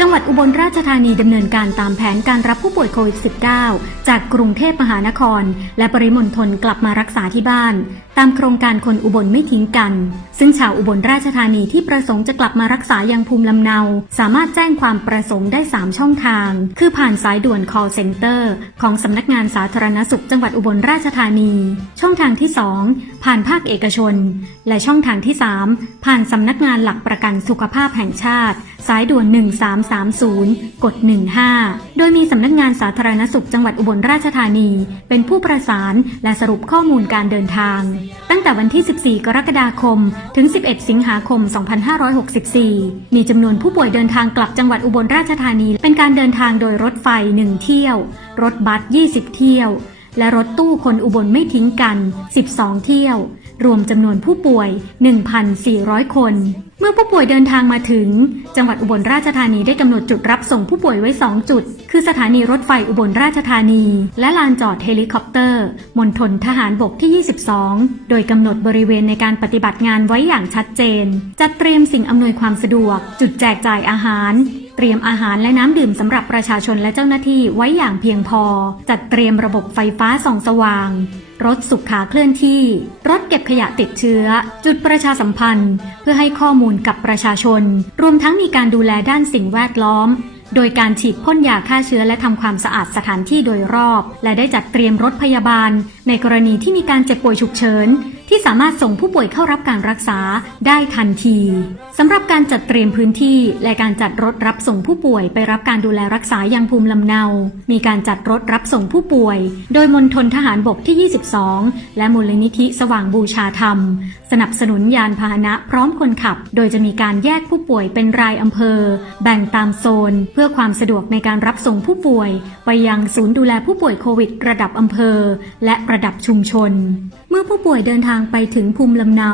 จังหวัดอุบลราชธานีดำเนินการตามแผนการรับผู้ป่วยโควิด -19 จากกรุงเทพมหานคร และปริมณฑลกลับมารักษาที่บ้าน ตามโครงการคนอุบลไม่ทิ้งกัน ซึ่งชาวอุบลราชธานีที่ประสงค์จะกลับมารักษายังภูมิลำเนา สามารถแจ้งความประสงค์ได้ 3 ช่องทาง คือผ่านสายด่วน call center ของสำนักงานสาธารณสุข จังหวัดอุบลราชธานี ช่องทางที่ 2 ผ่านภาคเอกชน และช่องทางที่ 3 ผ่านสำนักงานหลักประกันสุขภาพแห่งชาติ สายด่วน 1330 กด 15 โดยมีสำนักงานสาธารณสุขจังหวัดอุบลราชธานี เป็นผู้ประสานและสรุปข้อมูลการเดินทาง ตั้งแต่วันที่ 14 กรกฎาคม ถึง 11 สิงหาคม 2564 มีจำนวนผู้ป่วยเดินทางกลับจังหวัดอุบลราชธานี เป็นการเดินทางโดยรถไฟ 1 เที่ยว รถบัส 20 เที่ยว และรถตู้คนอุบลไม่ทิ้งกัน 12 เที่ยว รวมจำนวนผู้ป่วย 1,400 คน เมื่อผู้ป่วยเดินทางมาถึง จังหวัดอุบลราชธานีได้กำหนดจุดรับส่งผู้ป่วยไว้ 2 จุด คือสถานีรถไฟอุบลราชธานี และลานจอดเฮลิคอปเตอร์มณฑลทหารบกที่ 22 โดยกำหนดบริเวณในการปฏิบัติงานไว้อย่างชัดเจน จัดเตรียมสิ่งอำนวยความสะดวก จุดแจกจ่ายอาหาร เตรียมอาหารและน้ำดื่มสำหรับประชาชนและเจ้าหน้าที่ไว้อย่างเพียงพอ จัดเตรียมระบบไฟฟ้าส่องสว่าง รถสุขาเคลื่อนที่ รถเก็บขยะติดเชื้อ จุดประชาสัมพันธ์ เพื่อให้ข้อมูลกับประชาชน รวมทั้งมีการดูแลด้านสิ่งแวดล้อมโดยการฉีดพ่นยาฆ่าเชื้อและทำความสะอาดสถานที่โดยรอบ และได้จัดเตรียมรถพยาบาล ในกรณีที่มีการเจ็บป่วยฉุกเฉิน สามารถส่งผู้ป่วยเข้ารับการรักษาได้ทันทีสำหรับการจัดเตรียมพื้นที่ และการจัดรถรับส่งผู้ป่วยไปรับการดูแลรักษายังภูมิลำเนา มีการจัดรถรับส่งผู้ป่วย โดยมณฑลทหารบกที่ 22 และมูลนิธิสว่างบูชาธรรม สนับสนุนยานพาหนะพร้อมคนขับ โดยจะมีการแยกผู้ป่วยเป็นรายอำเภอ แบ่งตามโซน เพื่อความสะดวกในการรับส่งผู้ป่วย ไปยังศูนย์ดูแลผู้ป่วยโควิด ระดับอำเภอ และระดับชุมชน เมื่อผู้ป่วยเดินทางไปถึงภูมิลำเนา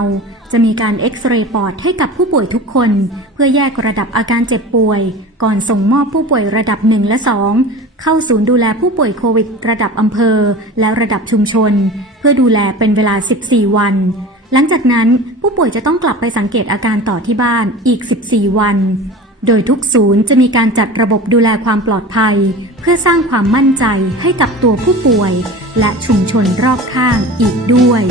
จะมีการเอ็กซเรย์ปอดให้กับผู้ป่วยทุกคน เพื่อแยกระดับอาการเจ็บป่วย ก่อนส่งมอบผู้ป่วยระดับ 1 และ 2 เข้าศูนย์ดูแลผู้ป่วยโควิด ระดับอำเภอ และระดับชุมชน เพื่อดูแลเป็นเวลา 14 วัน หลังจากนั้นผู้ป่วยจะต้องกลับไปสังเกตอาการต่อที่บ้านอีก 14 วันโดยทุกศูนย์จะมีการจัดระบบดูแลความปลอดภัย เพื่อสร้างความมั่นใจให้กับตัวผู้ป่วย และชุมชนรอบข้างอีกด้วย